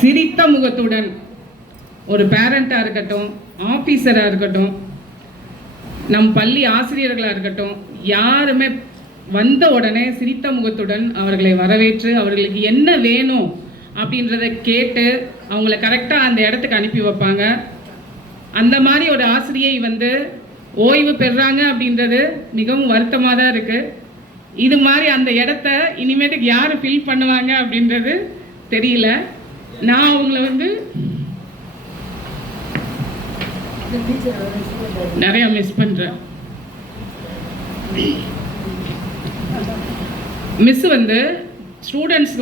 சிரித்த முகத்துடன் ஒரு பேரண்ட்டாக இருக்கட்டும், ஆஃபீஸராக இருக்கட்டும், நம் பள்ளி ஆசிரியர்களாக இருக்கட்டும், யாருமே வந்த உடனே சிரித்த முகத்துடன் அவர்களை வரவேற்று அவர்களுக்கு என்ன வேணும் அப்படின்றத கேட்டு அவங்கள கரெக்டாக அந்த இடத்துக்கு அனுப்பி வைப்பாங்க. அந்த மாதிரி ஒரு ஆசிரியை வந்து ஓய்வு பெறுறாங்க அப்படின்றது மிகவும் வருத்தமாக தான் இருக்குது. இது மாதிரி அந்த இடத்த இனிமேட்டுக்கு யார் ஃபில் பண்ணுவாங்க அப்படின்றது தெரியல. நான் அவங்கள வந்து நிறையா மிஸ் பண்ணுறேன். மிஸ் வந்து ஸ்டூடெண்ட்ஸ்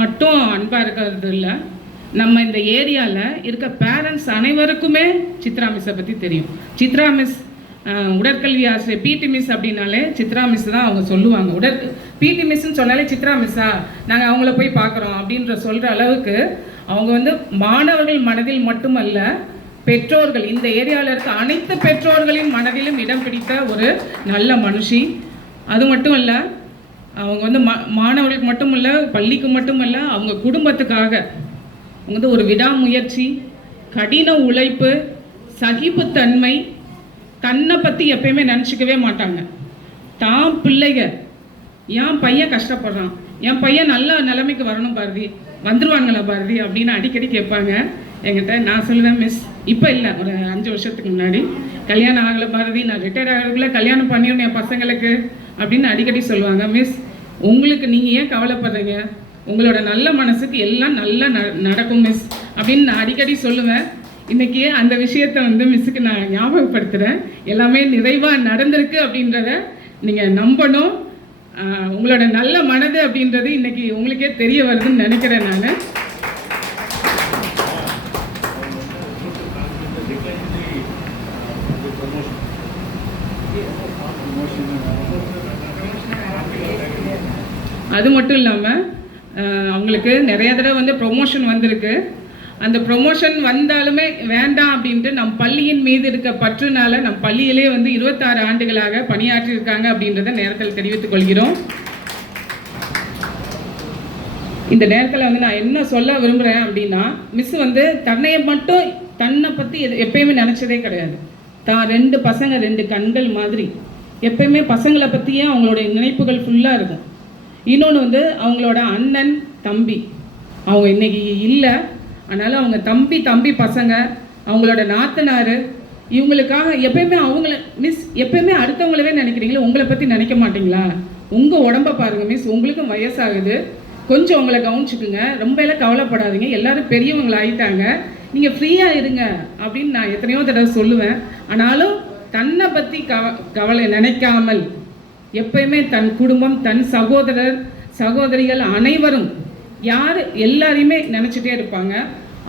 மட்டும் அன்பாக இருக்கிறது இல்லை, நம்ம இந்த ஏரியாவில் இருக்க பேரண்ட்ஸ் அனைவருக்குமே சித்ரா மிஸ்ஸை பற்றி தெரியும். சித்ரா மிஸ் உடற்கல்வி ஆசிரியர் பிடி மிஸ் அப்படின்னாலே சித்ரா மிஸ் தான் அவங்க சொல்லுவாங்க. பிடி மிஸ்ன்னு சொன்னாலே சித்ரா மிஸ்ஸா நாங்கள் அவங்கள போய் பார்க்குறோம் அப்படின்ற சொல்கிற அளவுக்கு அவங்க வந்து மாணவர்கள் மனதில் மட்டுமல்ல, பெற்றோர்கள், இந்த ஏரியாவில் இருக்க அனைத்து பெற்றோர்களின் மனதிலும் இடம் பிடித்த ஒரு நல்ல மனுஷி. அது மட்டும் இல்லை, அவங்க வந்து மாணவர்களுக்கு மட்டும் இல்லை, பள்ளிக்கு மட்டும் இல்லை, அவங்க குடும்பத்துக்காக அவங்க வந்து ஒரு விடாமுயற்சி, கடின உழைப்பு, சகிப்புத்தன்மை, தன்னை பற்றி எப்பயுமே நினச்சிக்கவே மாட்டாங்க. தான் பிள்ளைங்க, என் பையன் கஷ்டப்படுறான், என் பையன் நல்ல நிலைமைக்கு வரணும் பாரதி, வந்துடுவாங்களா பாரதி அப்படின்னு அடிக்கடி கேட்பாங்க என்கிட்ட. நான் சொல்லுவேன், மிஸ் இப்போ இல்லை, ஒரு 5 வருஷத்துக்கு முன்னாடி கல்யாணம் ஆகலை பாரதி, நான் ரிட்டையர் ஆகிறதுக்குள்ளே கல்யாணம் பண்ணிடணும் என் பசங்களுக்கு அப்படின்னு அடிக்கடி சொல்லுவாங்க. மிஸ் உங்களுக்கு நீங்கள் ஏன் கவலைப்படுறீங்க, உங்களோட நல்ல மனசுக்கு எல்லாம் நல்லா நடக்கும் மிஸ் அப்படின்னு நான் அடிக்கடி சொல்லுவேன். இன்றைக்கி அந்த விஷயத்தை வந்து மிஸ்ஸுக்கு நான் ஞாபகப்படுத்துகிறேன். எல்லாமே நிறைவாக நடந்திருக்கு அப்படின்றத நீங்கள் நம்பணும். உங்களோட நல்ல மனது அப்படின்றது இன்றைக்கி உங்களுக்கே தெரிய வருதுன்னு நினைக்கிறேன். நான் அது மட்டும் இல்லாமல் அவங்களுக்கு நிறைய தடவை வந்து ப்ரொமோஷன் வந்திருக்கு. அந்த ப்ரொமோஷன் வந்தாலுமே வேண்டாம் அப்படின்ட்டு நம் பள்ளியின் மீது இருக்க பற்றுனால நம் பள்ளியிலே வந்து 26 ஆண்டுகளாக பணியாற்றியிருக்காங்க அப்படின்றத நேரத்தில் தெரிவித்துக் கொள்கிறோம். இந்த நேரத்தில் வந்து நான் என்ன சொல்ல விரும்புகிறேன் அப்படின்னா, மிஸ் வந்து தன்னை பற்றி எப்பயுமே நினச்சதே கிடையாது. தான் 2 பசங்க 2 கண்கள் மாதிரி எப்பயுமே பசங்களை பற்றியே அவங்களுடைய நினைப்புகள் ஃபுல்லாக இருக்கும். இன்னொன்று வந்து அவங்களோட அண்ணன் தம்பி அவங்க இன்னைக்கு இல்லை, அதனால் அவங்க தம்பி பசங்க, அவங்களோட நாத்தனார், இவங்களுக்காக எப்பயுமே அவங்கள மிஸ் எப்பயுமே அடுத்தவங்களவே நினைக்கிறீங்களா, உங்களை பற்றி நினைக்க மாட்டிங்களா? உங்கள் உடம்பை பாருங்கள் மிஸ், உங்களுக்கும் வயசாகுது, கொஞ்சம் உங்களை கவனிச்சுக்குங்க, ரொம்ப எல்லாம் கவலைப்படாதீங்க, எல்லோரும் பெரியவங்களை ஆகிட்டாங்க, நீங்கள் ஃப்ரீயாக இருங்க அப்படின்னு நான் எத்தனையோ தடவை சொல்லுவேன். ஆனாலும் தன்னை பற்றி கவலை நினைக்காமல் எப்பயுமே தன் குடும்பம், தன் சகோதரிகள் அனைவரும் எல்லாரையுமே நினச்சிட்டே இருப்பாங்க.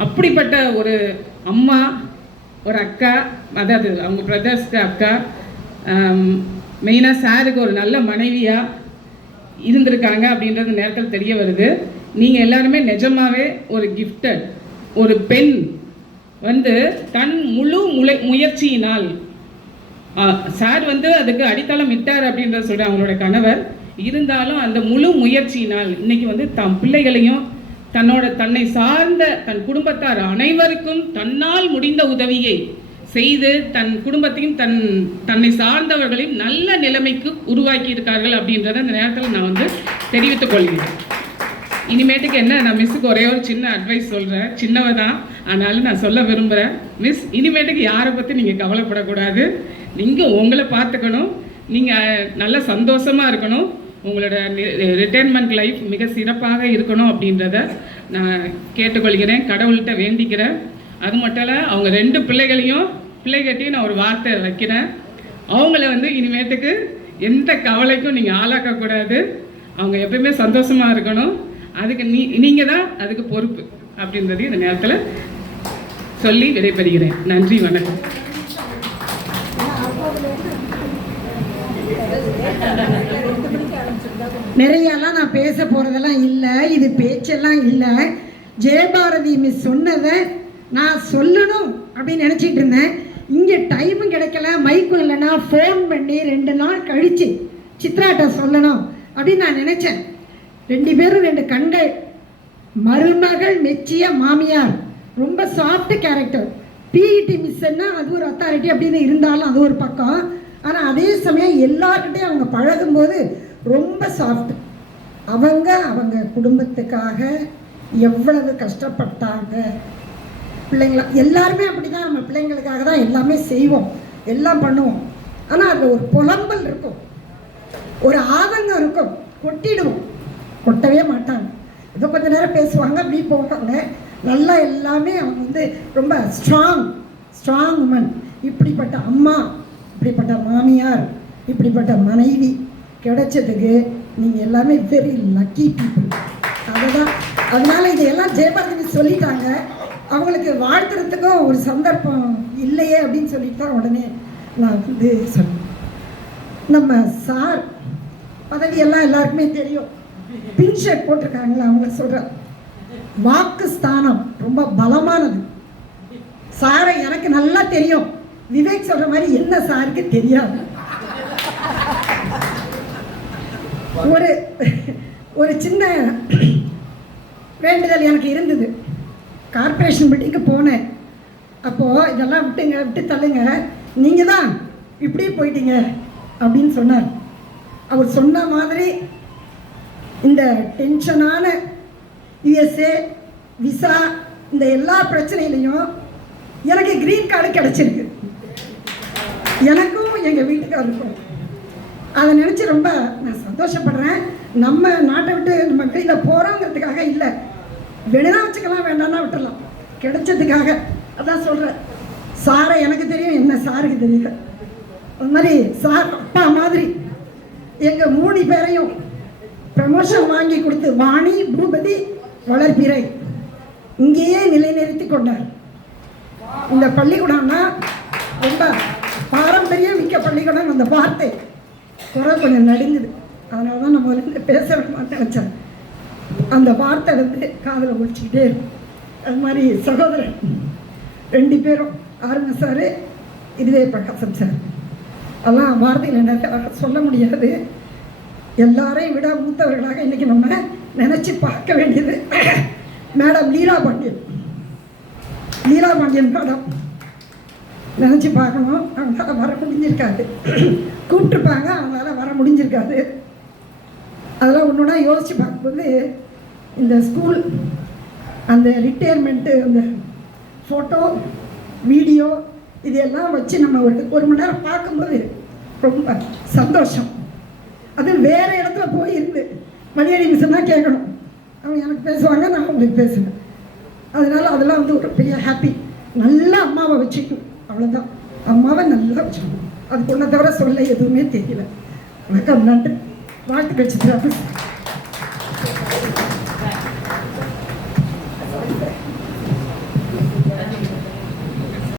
அப்படிப்பட்ட ஒரு அம்மா, ஒரு அக்கா, அதாவது அவங்க பிரதர்ஸ்க்கு அக்கா, மெயினாக சாருக்கு ஒரு நல்ல மனைவியாக இருந்திருக்காங்க அப்படின்றது நேரத்தில் தெரிய வருது. நீங்கள் எல்லாருமே நிஜமாகவே ஒரு கிஃப்டட் ஒரு பெண் வந்து தன் முழு முயற்சியினால், சார் வந்து அதுக்கு அடித்தளம் இட்டார் அப்படின்றத சொல்கிறேன், அவங்களோட கணவர் இருந்தாலும் அந்த முழு முயற்சியினால் இன்னைக்கு வந்து தன் பிள்ளைகளையும் தன்னை சார்ந்த தன் குடும்பத்தார் அனைவருக்கும் தன்னால் முடிந்த உதவியை செய்து தன் குடும்பத்தையும் தன்னை சார்ந்தவர்களையும் நல்ல நிலைமைக்கு உருவாக்கி இருக்கார்கள் அப்படின்றத இந்த நேரத்தில் நான் வந்து தெரிவித்துக் கொள்கிறேன். இனிமேட்டுக்கு என்ன, நான் மிஸ்ஸுக்கு ஒரே ஒரு சின்ன அட்வைஸ் சொல்கிறேன், சின்னவ தான் ஆனாலும் நான் சொல்ல விரும்புகிறேன். மிஸ் இனிமேட்டுக்கு யாரை பற்றி நீங்கள் கவலைப்படக்கூடாது, நீங்கள் உங்களை பார்த்துக்கணும், நீங்கள் நல்ல சந்தோஷமாக இருக்கணும், உங்களோட ரிட்டைர்மெண்ட் லைஃப் மிக சிறப்பாக இருக்கணும் அப்படின்றத நான் கேட்டுக்கொள்கிறேன், கடவுள்கிட்ட வேண்டிக்கிறேன். அது மட்டும் இல்லை, அவங்க 2 பிள்ளைகிட்டையும் நான் ஒரு வார்த்தை வைக்கிறேன், அவங்கள வந்து இனிமேட்டுக்கு எந்த கவலைக்கும் நீங்கள் ஆளாக்கக்கூடாது, அவங்க எப்பயுமே சந்தோஷமாக இருக்கணும், அதுக்கு நீங்கள் தான் அதுக்கு பொறுப்பு அப்படின்றதையும் இந்த நேரத்தில் சொல்லி விடைபெறுகிறேன். நன்றி, வணக்கம். நிறையெல்லாம் நான் பேச போகிறதெல்லாம் இல்லை, இது பேச்செல்லாம் இல்லை. ஜெயபாரதி மிஸ் சொன்னதை நான் சொல்லணும் அப்படின்னு நினச்சிட்டு இருந்தேன். இங்கே டைமும் கிடைக்கல, மைக்கும் இல்லைன்னா ஃபோன் பண்ணி 2 நாள் கழித்து சித்ராட்ட சொல்லணும் அப்படின்னு நான் நினச்சேன். 2 பேரும் 2 கண்கள், மருமகள் மெச்சிய மாமியார், ரொம்ப சாஃப்ட் கேரக்டர். பிஇடி மிஸ்ன்னா அது ஒரு அத்தாரிட்டி அப்படின்னு இருந்தாலும் அது ஒரு பக்கம். ஆனால் அதே சமயம் எல்லார்கிட்டையும் அவங்க பழகும்போது ரொம்ப சாஃப்ட். அவங்க குடும்பத்துக்காக எவ்வளவு கஷ்டப்பட்டாங்க. பிள்ளைங்களா எல்லாருமே அப்படி தான், நம்ம பிள்ளைங்களுக்காக தான் எல்லாமே செய்வோம், எல்லாம் பண்ணுவோம். ஆனால் அதில் ஒரு புலம்பல் இருக்கும், ஒரு ஆதங்கம் இருக்கும். கொட்டிடுவோம், கொட்டவே மாட்டாங்க. ஏதோ கொஞ்ச நேரம் பேசுவாங்க, அப்படி போவாங்க. நல்லா எல்லாமே அவங்க ரொம்ப ஸ்ட்ராங் உமன். இப்படிப்பட்ட அம்மா, இப்படிப்பட்ட மாமியார், இப்படிப்பட்ட மனைவி கிடைச்சதுக்கு நீங்கள் எல்லாமே வெரி லக்கி பீப்புள். அதுதான், அதனால இதையெல்லாம் ஜெயபாரதி சொல்லிட்டாங்க. அவங்களுக்கு வாழ்த்துறதுக்கும் ஒரு சந்தர்ப்பம் இல்லையே அப்படின்னு சொல்லிட்டு தான் உடனே நான் சொன்னேன். நம்ம சார் பதவியெல்லாம் எல்லாருக்குமே தெரியும். பின் ஷர்ட் போட்டிருக்காங்களா, அவங்க சொல்கிற வாக்கு ஸ்தானம் ரொம்ப பலமானது. சாரை எனக்கு நல்லா தெரியும். விவேக் சொல்கிற மாதிரி என்ன சாருக்கு தெரியாது. ஒரு சின்ன வேண்டுதல் எனக்கு இருந்தது. கார்பரேஷன் மீட்டிங்க்கு போனேன். அப்போது இதெல்லாம் விட்டு தள்ளுங்க, நீங்கள் தான் இப்படி போயிட்டீங்க அப்படின்னு சொன்னார். அவர் சொன்ன மாதிரி இந்த டென்ஷனான யுஎஸ்ஏ விசா இந்த எல்லா பிரச்சனையிலையும் எனக்கு க்ரீன் கார்டு கிடச்சிருக்கு, எனக்கும் எங்கள் வீட்டுக்காருக்கும். அதை நினச்சி ரொம்ப நான் சந்தோஷப்படுறேன். நம்ம நாட்டை விட்டு நம்ம வெளியில் போகிறோங்கிறதுக்காக இல்லை, வெளினா வச்சுக்கலாம், வேண்டாம்னா விட்டுடலாம், கிடைச்சதுக்காக. அதான் சொல்கிறேன், சாரை எனக்கு தெரியும், என்ன சாருக்கு தெரியல. அது மாதிரி சார் அப்பா மாதிரி எங்கள் 3 பேரையும் ப்ரமோஷன் வாங்கி கொடுத்து வாணி, பூபதி, வளர்பிறை இங்கேயே நிலைநிறுத்தி கொண்டார். இந்த பள்ளிக்கூடம்னா ரொம்ப பாரம்பரிய மிக்க பள்ளிக்கூடம். அந்த வார்த்தை குறை கொஞ்சம் நடுங்குது, அதனால தான் நம்ம பேச வேண்டாம்னு நினச்சேன். அந்த வார்த்தை காதில் ஒழிச்சிக்கிட்டே இருக்கும். அது மாதிரி சகோதரன் 2 பேரும், ஆர்ம சார், இதுவே பிரகாசம் சார், அதெல்லாம் வார்த்தையில் நிறைய சொல்ல முடியாது. எல்லாரையும் விட மூத்தவர்களாக இன்றைக்கி நம்ம நினச்சி பார்க்க வேண்டியது மேடம் லீலா பாண்டியன் மேடம் நினச்சி பார்க்கணும். அவங்களால வர முடிஞ்சிருக்காது, கூப்பிட்டுருப்பாங்க, அவங்களால வர முடிஞ்சிருக்காது. அதெல்லாம் ஒன்றுனா யோசித்து பார்க்கும்போது இந்த ஸ்கூல் அந்த ரிட்டையர்மெண்ட்டு, அந்த ஃபோட்டோ வீடியோ இதெல்லாம் வச்சு நம்ம ஒரு மணி நேரம் பார்க்கும்போது ரொம்ப சந்தோஷம். அது வேறு இடத்துல போயிருந்து மதியடி மிஸ்ஸுன்னா கேட்கணும், அவங்க எனக்கு பேசுவாங்க, நான் உங்களுக்கு பேசுவேன். அதனால அதெல்லாம் ஒரு பெரிய ஹாப்பி. நல்லா அம்மாவை வச்சுக்கணும், அவ்வளோதான். அம்மாவை நல்லா வச்சுக்கணும், அது பொண்ணை தவிர சொல்ல எதுவுமே தெரியல. வணக்கம், நன்றி, வாழ்த்துக்கள் சித்ரா.